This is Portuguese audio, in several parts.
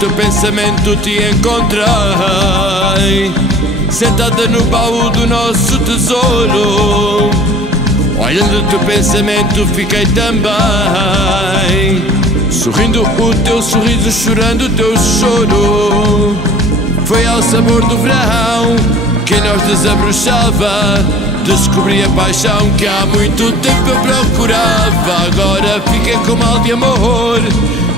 teu pensamento te encontrei, sentada no baú do nosso tesouro. Olhando o teu pensamento fiquei também, sorrindo o teu sorriso, chorando o teu choro. Foi ao sabor do verão que nós desabrochava, descobri a paixão que há muito tempo eu procurava. Agora fiquei com mal de amor,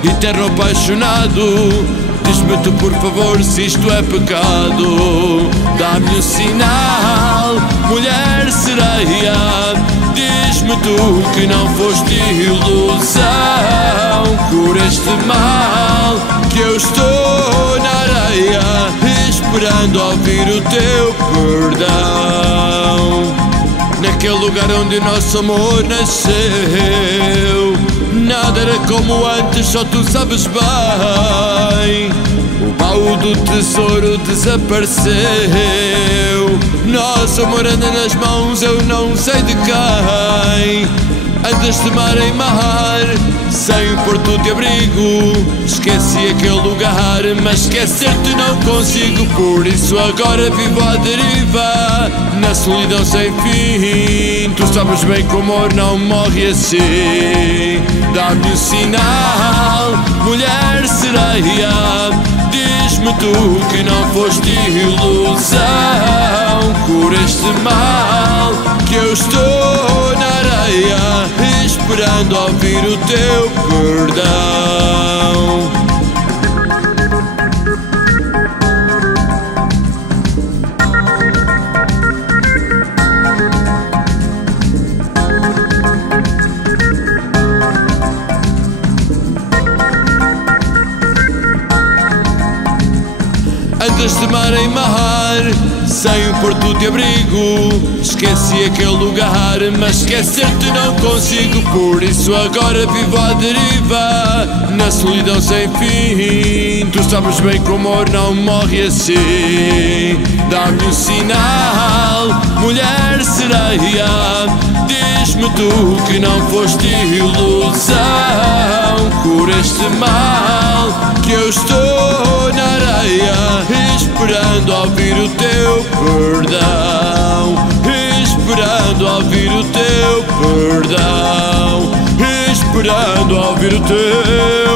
eterno apaixonado. Diz-me tu por favor se isto é pecado. Dá-me um sinal, mulher sereia. Diz-me tu que não foste ilusão. Cura este mal que eu estou na areia, esperando ouvir o teu perdão. Naquele lugar onde o nosso amor nasceu, nada era como antes, só tu sabes bem. O baú do tesouro desapareceu, nosso amor anda nas mãos, eu não sei de quem. Andas de mar em mar, sem um porto de abrigo. Esqueci aquele lugar, mas esquecer-te não consigo. Por isso agora vivo à deriva, na solidão sem fim. Tu sabes bem que o amor não morre assim. Dá-me um sinal, mulher sereia. Diz-me tu que não foste ilusão. Cura este mal que eu estou na areia, esperando ouvir o teu perdão. Andas de mar em mar, sem um porto de abrigo. Esqueci aquele lugar, mas esquecer-te não consigo. Por isso agora vivo à deriva, na solidão sem fim. Tu sabes bem que o amor não morre assim. Dá-me um sinal, mulher sereia. Diz-me tu que não foste ilusão. Cura este mal que eu estou na areia, esperando ouvir o teu perdão. Esperando ouvir o teu perdão. Esperando ouvir o teu